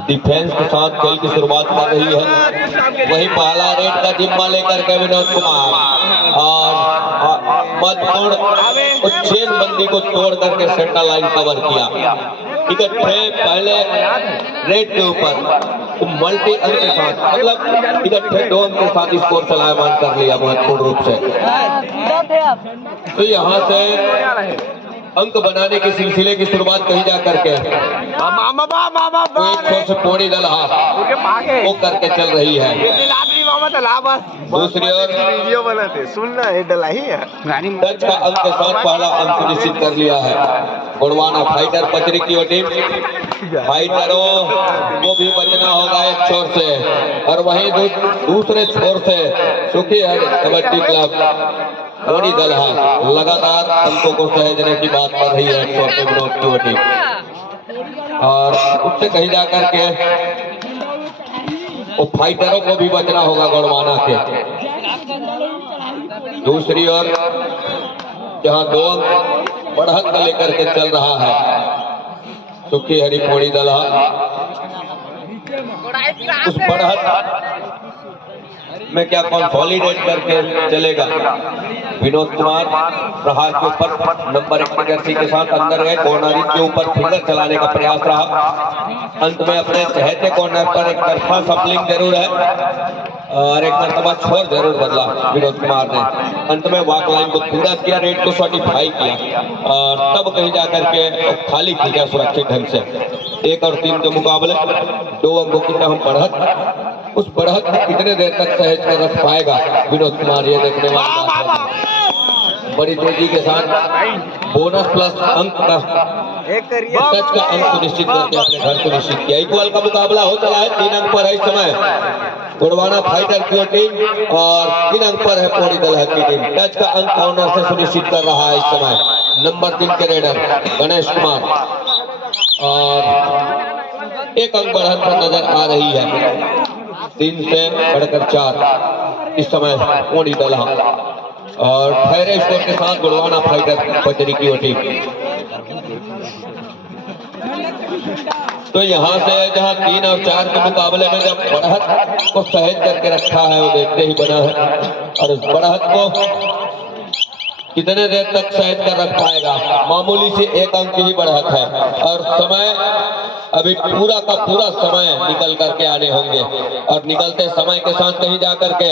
Defence के साथ खेल की शुरुआत कर रही है। वही पहला रेड का जिम्मा लेकर के विनोद कुमार और महत्वपूर्ण चेन बंदी को तोड़ करके सेंटर लाइन कवर किया। इकट्ठे पहले रेड के ऊपर मल्टी अंक के साथ, मतलब इकट्ठे 2 अंक के साथ स्कोर चलायमान कर लिया महत्वपूर्ण रूप से। तो यहाँ से अंक बनाने के सिलसिले की शुरुआत कही जा करके एक से पोड़ी दलहा वो करके चल रही है। दूसरी ओर वीडियो बनाते सुनना है डलाई है टच का अंक के साथ पहला अंक निश्चित कर लिया है गोड़वाना फाइटर पचरी की टीम। फाइटरों को भी बचना होगा एक छोर से और वहीं दूसरे छोर से सुखी कबड्डी क्लब पोड़ी दलहा लगातार अंकों को सहेजने की बात कर रही है छोटे विनोद की टीम। और उससे कहीं जाकर के वो फाइटरों को भी बचना होगा गोड़वाना के। दूसरी ओर जहां 2 अंक बढ़त का लेकर के चल रहा है सुखी हरी पोड़ी दलहा, उस बढ़त में क्या कंसोलिडेट करके चलेगा विनोद कुमार। प्रहार के ऊपर नंबर 1 जर्सी के साथ अंदर गए, कॉर्नर के ऊपर फिंगर चलाने का प्रयास रहा। अंत में अपने चहते कॉर्नर पर एक तरफा सफलिंग जरूर है और एक मरतबा छोर जरूर बदला विनोद कुमार ने। अंत में वॉक लाइन को पूरा किया, रेड को 45 किया और तब कहीं जाकर के खाली खींचा सुरक्षित ढंग से। 1 और 3 के मुकाबले 2 अंकों की हम बढ़त, उस बढ़त कितने देर तक सहेज कर रख पाएगा विनोद कुमार, ये देखने वाला बात है। बड़ी तेजी के साथ बोनस प्लस अंक का टच का अंक सुनिश्चित करके अपने घर को निश्चित किया। इक्वल का मुकाबला हो चला है, 3 अंक पर है इस समय गोड़वाना फाइटर की टीम और 3 अंक पर है पोड़ी दलहा की टीम। टच का अंक कॉर्नर से सुनिश्चित कर रहा है इस समय नंबर 3 के रेडर गणेश कुमार और 1 अंक बढ़त पर नजर आ रही है। 3 से बढ़कर 4 इस समय पोड़ी दलहा और ठहरे स्कोर के साथ गोड़वाना फाइटर पचरी की टीम। तो यहाँ से जहाँ 3 और 4 के मुकाबले में जब बढ़त को सहेज करके रखा है वो देखते ही बना है और उस बढ़त को कितने देर तक सहेज कर रख पाएगा। मामूली से 1 अंक की ही बढ़त है और समय अभी पूरा का पूरा समय निकल करके आने होंगे और निकलते समय के साथ कहीं जा करके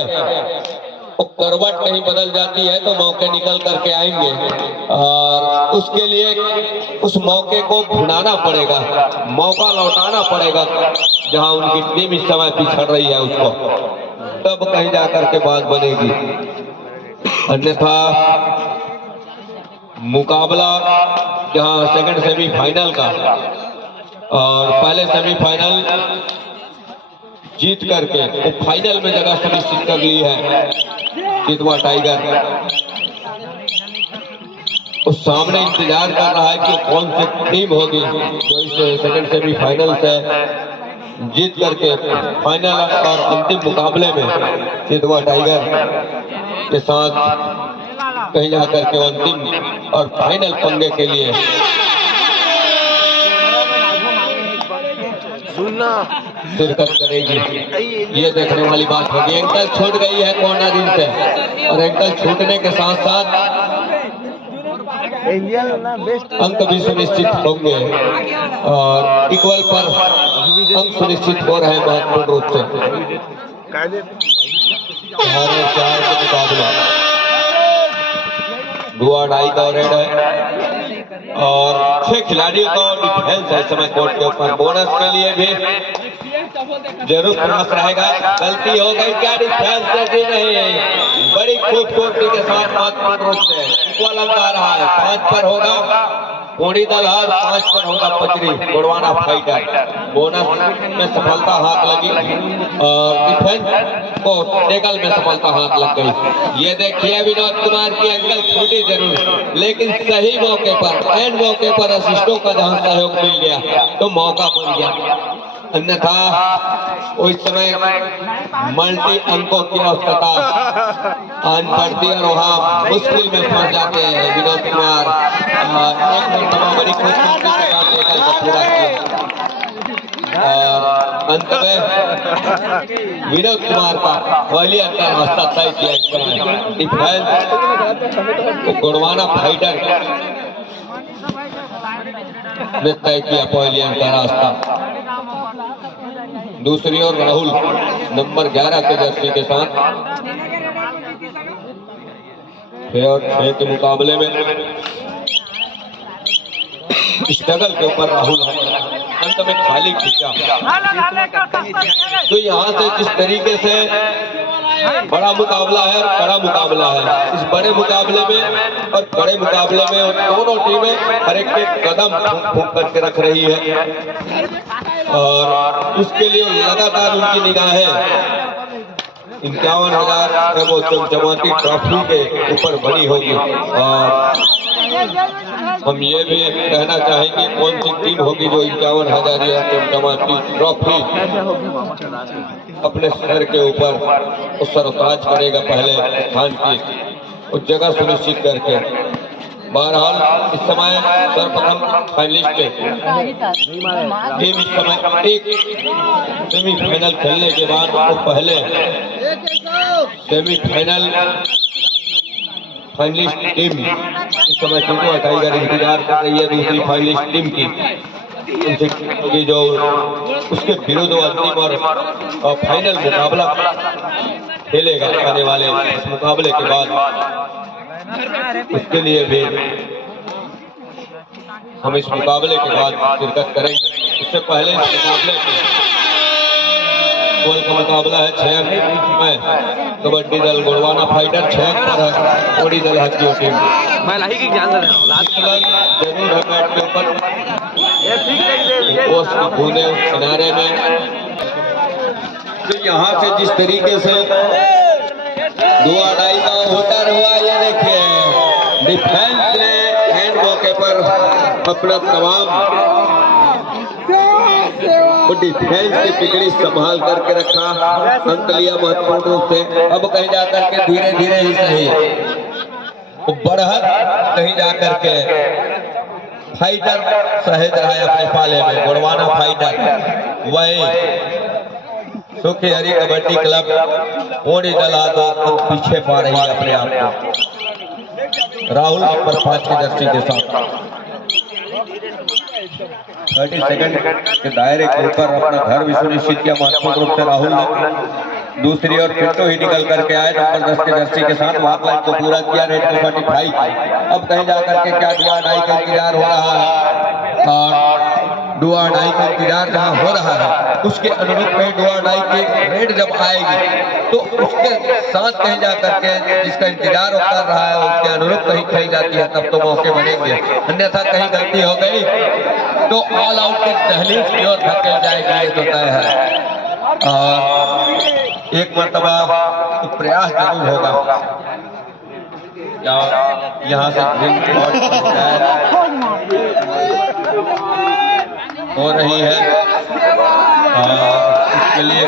करवट कहीं बदल जाती है तो मौके निकल करके आएंगे और उसके लिए उस मौके को भुनाना पड़ेगा, मौका लौटाना पड़ेगा जहां उनकी टीम इस समय पिछड़ रही है उसको, तब कहीं जा करके बात बनेगी। अन्यथा मुकाबला जहां सेकंड सेमीफाइनल का और पहले सेमीफाइनल जीत करके वो फाइनल में जगह सुनिश्चित कर ली है चितवा टाइगर। उस सामने इंतजार कर रहा है कि कौन सी टीम होगी जो इस सेकंड सेमीफाइनल से जीत करके फाइनल और अंतिम मुकाबले में चितवा टाइगर के साथ कहीं जाकर के अंतिम और फाइनल पंगे के लिए शिरकत करेगी। ये देखने वाली बात होगी। एंकल छूट गई है कॉर्नर इन से और एंकल छूटने के साथ साथ अंक भी सुनिश्चित होंगे और इक्वल पर अंक सुनिश्चित हो रहे हैं महत्वपूर्ण रूप से। 4 के मुकाबले दुआ डाई का रेड है और 6 खिलाड़ियों का डिफेंस है इस समय कोर्ट के ऊपर। बोनस के लिए भी जरूर प्रयास रहेगा। गलती हो गई क्या, डिफेंस से नहीं, बड़ी खूबसूरती के साथ महत्वपूर्ण रूप से इक्वल अंक आ रहा है। 5 पर होगा पोड़ी दलहा, 5 पर होगा पचरी गोड़वाना फाइटर। बोनस में सफलता हाथ लगी और डिफेंस को टेकल में सफलता हाथ लग गई। ये देखिए विनोद कुमार की एंगल छूटी जरूर, लेकिन सही मौके पर एंड मौके पर असिस्टों का जहां सहयोग मिल गया तो मौका बन गया। अन्यथा उस समय मल्टी अंकों की आवश्यकता आन पड़ती और वहाँ मुश्किल में फंस जाते हैं विनोद कुमार। एक बड़ी खूबसूरती के साथ पूरा किया। अंत में विनोद कुमार का पहली अंतर्राष्ट्रीय तय किया। डिफेंस गुड़वाना फाइटर ने तय किया पहली अंतर्राष्ट्रीय। दूसरी ओर राहुल नंबर 11 के जर्सी के साथ 6 और 6 के मुकाबले में स्ट्रगल के ऊपर राहुल अंत में खाली खींचा। तो यहाँ से जिस तरीके से बड़ा मुकाबला है और कड़ा मुकाबला है, इस बड़े मुकाबले में और बड़े मुकाबले में दोनों टीमें हर एक कदम फूंक करके रख रही है और उसके लिए लगातार उनकी निगाहें 51,000 वो चमचमाती ट्रॉफी के ऊपर बनी होगी। और हम ये भी कहना चाहेंगे कौन सी टीम होगी जो 51,000 चमचमाती ट्रॉफी अपने सर के ऊपर उस सरताज करेगा पहले स्थान की उस जगह सुनिश्चित करके। बहरहाल इस समय सर्वप्रथम फाइनलिस्ट टीम इस समय एक सेमीफाइनल खेलने के बाद वो पहले सेमीफाइनल फाइनलिस्ट टीम इस समय टीमों टाइगर इंतजार कर रही है दूसरी फाइनलिस्ट टीम की जो उसके विरुद्ध अंतिम और फाइनल मुकाबला खेलेगा आने वाले इस मुकाबले के बाद। इसके लिए भी हम इस मुकाबले के बाद शिरकत करेंगे। उससे पहले इस मुकाबले का मुकाबला है 6 में कबड्डी दल गुड़वाना फाइटर 6 पर है कबड्डी दल हथियो टीम। मैं लाही की जान जरूर है मैट के ऊपर बूंदे उस किनारे में। तो यहाँ से जिस तरीके से दुआ डाई का होता हुआ ये देखिए डिफेंस ने हैंड मौके पर अपना तमाम डिफेंस की पिकड़ी संभाल करके रखा, अंक लिया महत्वपूर्ण रूप से। अब कहीं जाकर के धीरे धीरे ही सही बढ़त कहीं जाकर के फाइटर सहेज रहा है अपने पाले में। गुड़वाना फाइटर वही सुखी हरी कबड्डी क्लब पूरी दल तो पीछे पा रही है अपने आप को। राहुल नंबर 5 की जर्सी के साथ 30 सेकंड के दायरे के ऊपर अपना घर भी सुनिश्चित किया महत्वपूर्ण रूप से राहुल ने। दूसरी ओर फिर तो ही निकल करके आए नंबर 10 के जर्सी के साथ वॉक लाइन को पूरा किया रेड को 45। अब कहीं जाकर के क्या दुआ डाई का इंतजार हो रहा है और दुआ डाई का इंतजार जहाँ हो रहा है उसके अनुरूप कहीं दुआ डाई की रेड जब आएगी तो उसके साथ कहीं जाकर के जिसका इंतजार वो कर रहा है उसके अनुरूप कहीं खेल जाती है तब तो मौके बनेंगे। अन्यथा कहीं गलती हो गई तो ऑल आउट के दहलीज की ओर धकेल जाएगी, ये तो तय है। और एक मरतबा तो प्रयास जरूर होगा यहाँ से हो रही है इसके लिए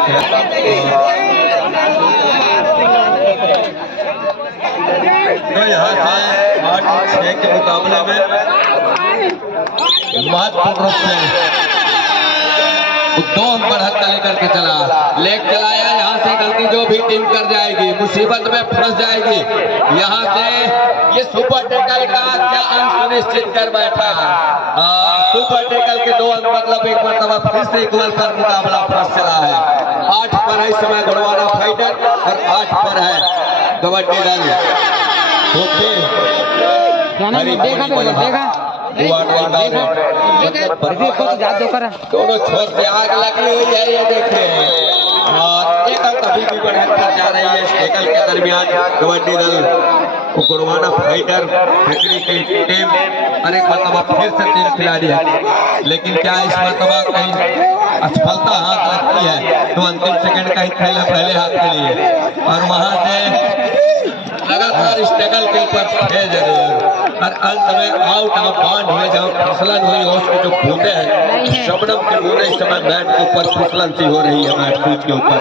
तो यहाँ से 8-6 के मुकाबले में महत्वपूर्ण रूप से 2 अंक बढ़त लेकर के चला लेग चलाया। यहाँ से गलती जो भी टीम कर जाएगी मुसीबत में फंस जाएगी। यहाँ से ये सुपर टैकल का क्या अंक सुनिश्चित कर बैठा। सुपर टैकल के 2 अंक मतलब एक मरतबा फिर से इक्वल पर मुकाबला फंस चला है। 8 पर है इस समय गुड़वाना फाइटर और 8 पर है कबड्डी दल दोनों छोर से आग लगी हुई है ये देखिए। और एक अंक अभी भी बढ़त कर जा रही है स्टेकल के दरमियान कबड्डी दल गुड़वाना फाइटर की टीम। अनेक मरतबा फिर से 3 खिलाड़ी है लेकिन क्या इस मरतबा कहीं असफलता हाथ लगती है तो अंतिम सेकंड का ही खेल है पहले हाथ के लिए। और वहां से लगातार स्टेगल के ऊपर थे जरूर और अंत में आउट ऑफ बाउंड हुए जहाँ फिसलन हुई हो उसके जो बूंदे हैं शबनम के बूंदे इस समय बैट के ऊपर फिसलन सी हो रही है मैट सूच के ऊपर।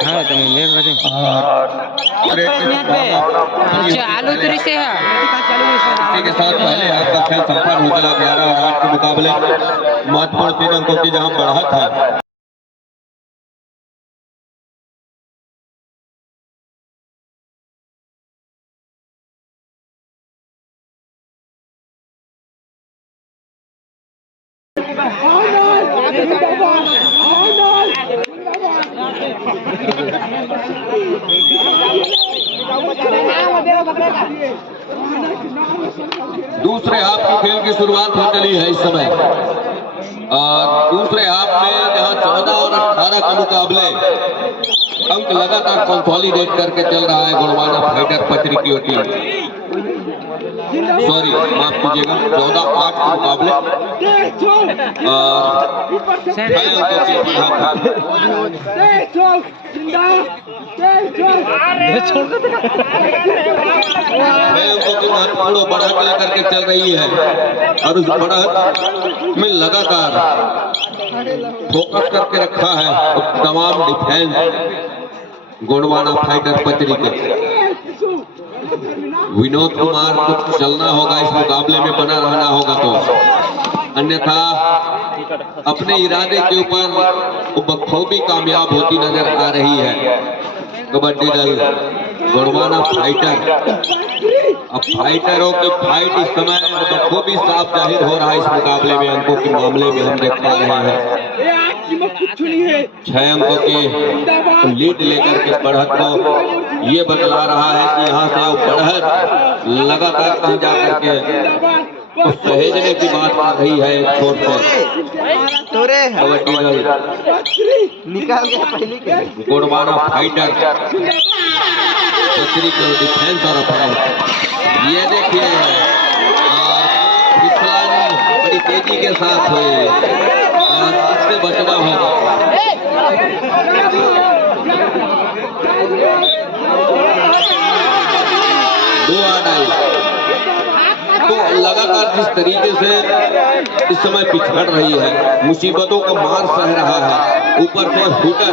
इसी के साथ पहले आपका खेल संपन्न हो चला 11 और 8 के मुकाबले महत्वपूर्ण 3 अंकों की जहाँ बढ़त है। दूसरे हाफ की खेल की शुरुआत हो चली है इस समय। और दूसरे हाफ में जहां 14 और 18 के मुकाबले अंक लगातार कंसोलिडेट करके चल रहा है गोड़वाना फाइटर पचरी की ओर टीम। सॉरी, माफ कीजिएगा, 14-8 के मुकाबले महत्वपूर्ण बढ़त लेकर के चल रही है और उस बढ़त में लगातार फोकस करके रखा है तमाम डिफेंस गोड़वाना फाइटर पचरी के। विनोद कुमार को चलना होगा, इस मुकाबले में बना रहना होगा, तो अन्यथा अपने इरादे के ऊपर बखूबी कामयाब होती नजर आ रही है कबड्डी दल गोड़वाना फाइटर। अब फाइटरों की फाइट इस समय बखूबी साफ जाहिर हो रहा है इस मुकाबले में। अंकों के मामले में हम देख पा रहे हैं 6 अंकों की लीड लेकर के बढ़त को ये बतला रहा है कि यहाँ से वो बढ़त लगातार कहीं जा करके उस सहेजने की बात कर रही है। एक छोर से कबड्डी दल निकाल गया पहले के गोड़वाना फाइटर पचरी के डिफेंस और अफेंस। ये देखिए फिसलन बड़ी तेजी के साथ हुए और इससे बचना होगा। दो आड़ाई तो लगातार जिस तरीके से इस समय पिछड़ रही है, मुसीबतों का मार सह रहा है, ऊपर से हुटर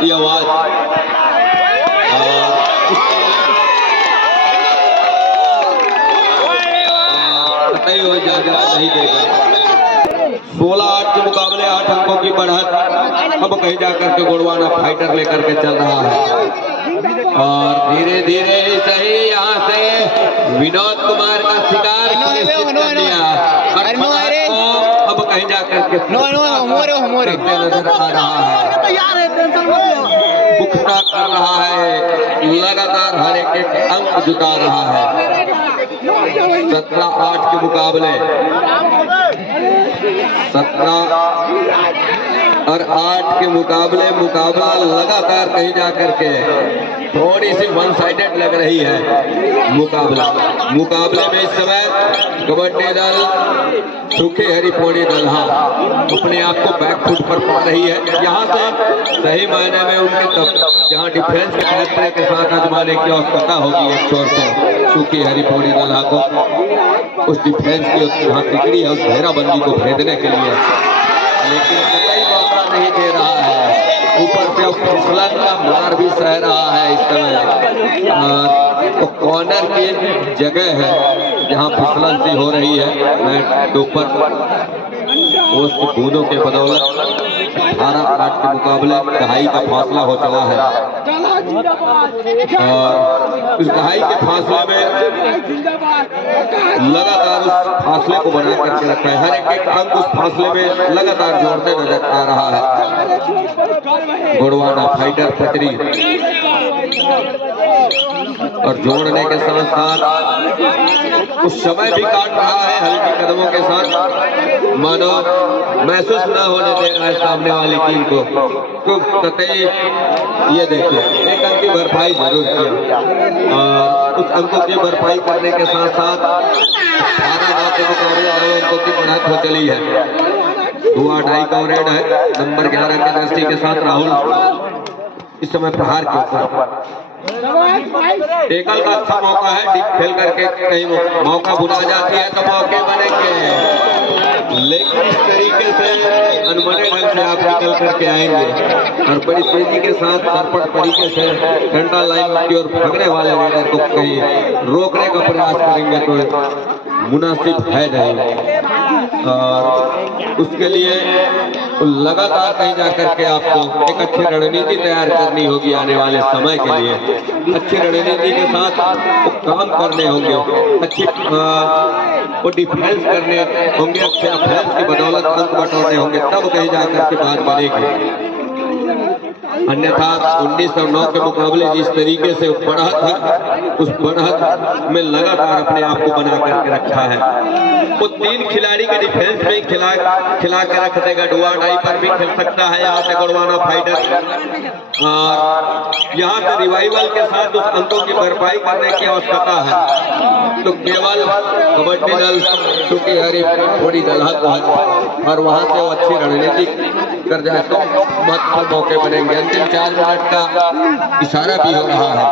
की आवाज इजाजत नहीं देगा। 16-8 के मुकाबले 8 अंकों की बढ़त अब कहीं जाकर के गोड़वाना फाइटर लेकर के चल रहा है और धीरे धीरे सही यहाँ से विनोद कुमार का शिकार सुनिश्चित कर लिया और अब कहीं जाकर के नजर आ रहा है, पुख्ता कर रहा है, लगातार हर एक अंक जुटा रहा है। 17-8 के मुकाबले 17 और 8 के मुकाबले मुकाबला लगातार कहीं जाकर के थोड़ी सी वन साइडेड लग रही है मुकाबले में इस समय कबड्डी दल सूखे हरी पौड़ी दल अपने आप को बैकफुट पर पा रही है। यहाँ से सही मायने में उनके जहाँ डिफेंस के खतरे के साथ आजमाने की आवश्यकता होगी एक छोर से सूखी हरी पौड़ी दल को उस डिफेंस की जहाँ तिकड़ी है उस घेराबंदी को भेदने के लिए, लेकिन कोई मौका नहीं दे रहा है। ऊपर से फिसलन का मार भी सह रहा है इस समय। तो कॉर्नर की जगह है जहां फिसलन सी हो रही है मैट के ऊपर। उस बूंदों के बदौलत 18-8 के मुकाबले दहाई का फासला हो चला है और उस दहाई के फासले में लगातार उस फासले को बना करके रखा है। हर एक अंक उस फासले में लगातार जोड़ते नजर आ रहा है गोड़वाना फाइटर पचरी और जोड़ने के साथ साथ कुछ समय भी काट रहा है हल्की कदमों के साथ, मानो महसूस न होने दे रहा है सामने वाली टीम को। तो कतई ये देखिए एक अंक की भरपाई जरूर किया और उस अंकों की भरपाई करने के साथ साथ 18 के मुकाबले 9 अंकों की बढ़त हो चली है। 2-2.5 का रेड है नंबर 11 के दृष्टि के साथ राहुल इस समय प्रहार के ऊपर टेकल का अच्छा मौका है। डीप खेल करके कहीं मौका भुला जाती है तो मौके बनेंगे, लेकिन इस तरीके से अनमने ढंग से आप निकल करके आएंगे और बड़ी तेजी के साथ सरपट तरीके से घंटा लाइन की ओर भागने वाले रेडर को कहीं रोकने का प्रयास करेंगे तो मुनासिब है नहीं, और उसके लिए लगातार कहीं जाकर के आपको एक अच्छी रणनीति तैयार करनी होगी आने वाले समय के लिए। अच्छी रणनीति के साथ वो काम करने होंगे, अच्छी वो डिफेंस करने होंगे, अच्छे डिफेंस की बदौलत अंक बटोरने होंगे, तब कहीं जाकर के बात बनेगी। अन्यथा 1909 के मुकाबले जिस तरीके से बढ़त है, उस बढ़त में लगातार अपने आप को बना करके रखा है। वो 3 खिलाड़ी के डिफेंस में खिला के रख देगा, डुआ डाई पर भी खेल सकता है यहाँ से गोड़वाना फाइटर, और यहाँ से रिवाइवल के साथ उस अंकों की भरपाई करने की आवश्यकता है। तो केवल कबड्डी दल चूंकि हरी थोड़ी दलहत है और वहाँ से वो अच्छी रणनीति कर जाए तो महत्वपूर्ण मौके बनेंगे। अंतिम 4 मिनट का इशारा भी हो रहा है,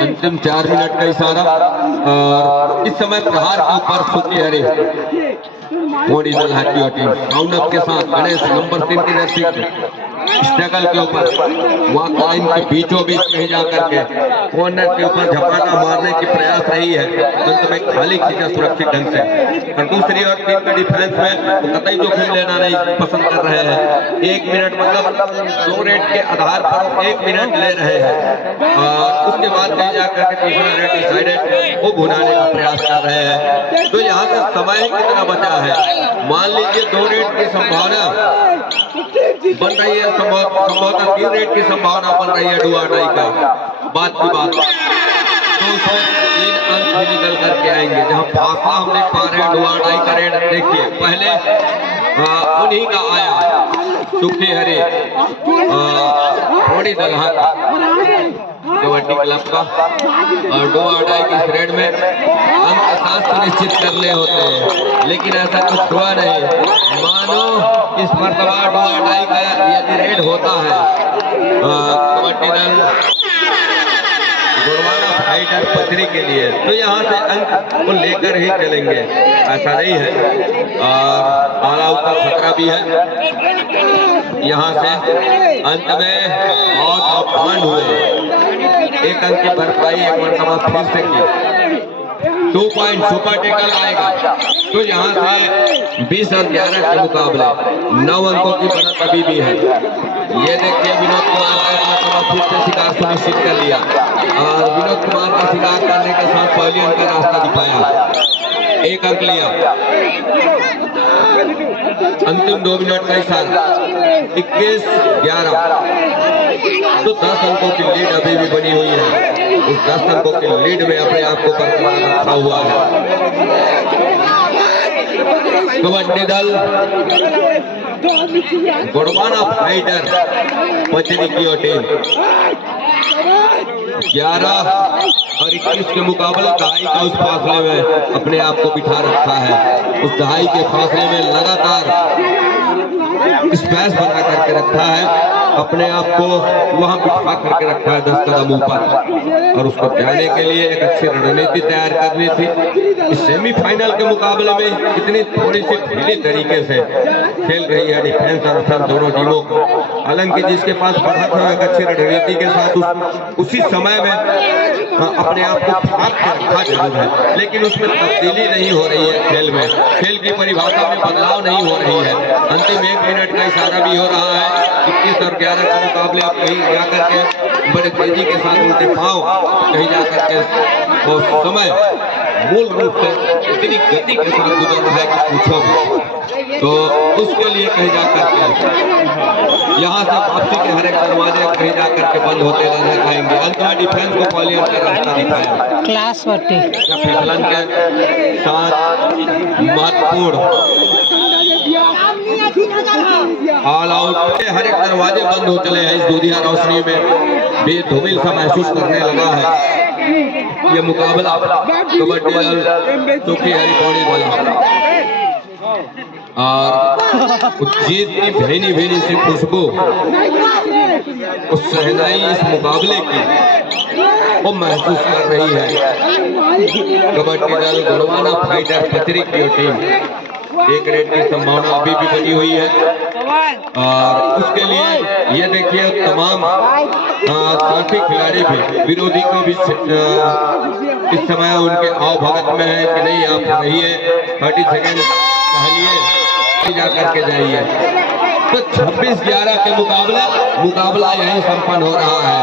अंतिम 4 मिनट का इशारा। और इस समय प्रहार के ऊपर सुखी हरी मोड़ी दल की टीम राउंड अप के साथ गणेश नंबर 3 की नर्सिंग स्ट्रगल के ऊपर वहाँ लाइन के बीचों बीच कहीं जाकर के कॉर्नर के ऊपर झपाटा मारने की प्रयास रही है, अंत में खाली खींचा सुरक्षित ढंग से। और दूसरी ओर टीम के डिफेंस में कतई जोखिम लेना नहीं पसंद कर रहे हैं। 1 मिनट मतलब 2 रेट के आधार पर 1 मिनट ले रहे हैं, और उसके बाद कहीं जाकर के तीसरा रेट डिसाइडेड वो भुनाने का प्रयास कर रहे हैं। तो यहाँ से समय कितना बचा है, मान लीजिए 2 रेट की संभावना बन रही है, संभवतः 3 रेट की संभावना बन रही है डुआ डाई का। बात की बात 203 अंक भी निकल करके आएंगे, जहां फासला हम देख पा रहे हैं डुआ डाई का रेट देखिए पहले उन्हीं का आया सुखी हरे थोड़ी दलहा कबड्डी क्लब का, और डुआ डाई की इस रेड में अंक साथ सुनिश्चित करने होते हैं, लेकिन ऐसा कुछ हुआ नहीं। मानो इस मर्तबा डुआ डाई का यदि रेड होता है कबड्डी दल गोड़वाना फाइटर पथरी के लिए, तो यहाँ से अंक को लेकर ही चलेंगे, ऐसा नहीं है। और ऑल आउट का खतरा भी है। यहाँ से अंत में बहुत अफवान हुए, 1 अंक की भरपाई एक मरतबा फिर से की, 2 पॉइंट सुपर टेकल आएगा। तो यहाँ से 20 और 11 के मुकाबले 9 अंकों की बढ़त अभी भी है। ये देखिए विनोद कुमार का फिर से शिकार सुनिश्चित कर लिया, और विनोद कुमार का शिकार करने के साथ पहली अंक का रास्ता दिखाया, 1 अंक लिया। अंतिम 2 मिनट का इशारा 21-11, तो 10 अंकों की लीड अभी भी बनी हुई है। उस 10 अंकों की लीड में अपने आप को बरकरार रखा हुआ है कबड्डी दल गोड़वाना फाइटर पचरी की टीम। 11 और 21 के मुकाबले दहाई का उस फासले में अपने आप को बिठा रखा है। उस दहाई के फासले में लगातार स्पेस बना करके रखा है, अपने आप को वहां बिठा करके रखा है 10 कदम ऊपर, और उसको जाने के लिए एक अच्छी रणनीति तैयार करनी थी। इस सेमीफाइनल के मुकाबले में इतनी थोड़ी सी ढीली तरीके से खेल रही है डिफेंस और ऑफेंस दोनों टीमों को। हालांकि जिसके पास बढ़त है एक अच्छी रणनीति के साथ उसी समय में अपने आप को फाँक के रखा जरूर है, लेकिन उसमें तब्दीली नहीं हो रही है। खेल में खेल की परिभाषा में बदलाव नहीं हो रही है। अंतिम 1 मिनट का इशारा भी हो रहा है। 21 और 11 के मुकाबले आप कहीं जाकर के बड़े तेजी के साथ उल्टे पाँव कहीं जाकर के वो समय मूल रूप से इतनी गति के साथ गुजर रहा है कि पूछो भी। तो उसके लिए कहीं जाकर के यहाँ से वापसी के हर एक दरवाजे कहीं जाकर के बंद होते नजर आएंगे। अंत में डिफेंस को क्वालियर का रास्ता दिखाया क्लास फिसलन के साथ महत्वपूर्ण ऑल आउट हर एक दरवाजे बंद हो चले हैं। इस दूधिया रोशनी में बेधुमिल सा महसूस करने लगा है ये मुकाबला कबड्डी दल सुखी हरी पौड़ी वाला, और जीत की भेनी भेनी सी खुशबू उस सहनाई इस मुकाबले की वो महसूस कर रही है कबड्डी दल गोड़वाना फाइटर पचरी की टीम। 1 रेट की संभावना अभी भी बनी हुई है, और उसके लिए ये देखिए तमाम साथी खिलाड़ी भी विरोधी को भी इस समय उनके आओ भगत में है कि नहीं आप रहिए 30 सेकेंड कहलिए जा करके जाइए। तो 26-11 के मुकाबला यहीं संपन्न हो रहा है।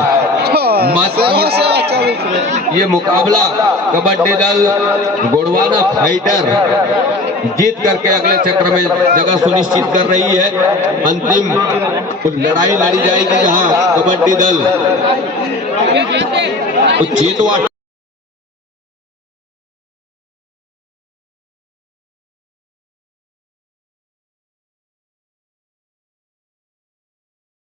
ये मुकाबला कबड्डी दल गोड़वाना फाइटर जीत करके अगले चक्र में जगह सुनिश्चित कर रही है। अंतिम लड़ाई लड़ी जाएगी जहां कबड्डी दल जीतवा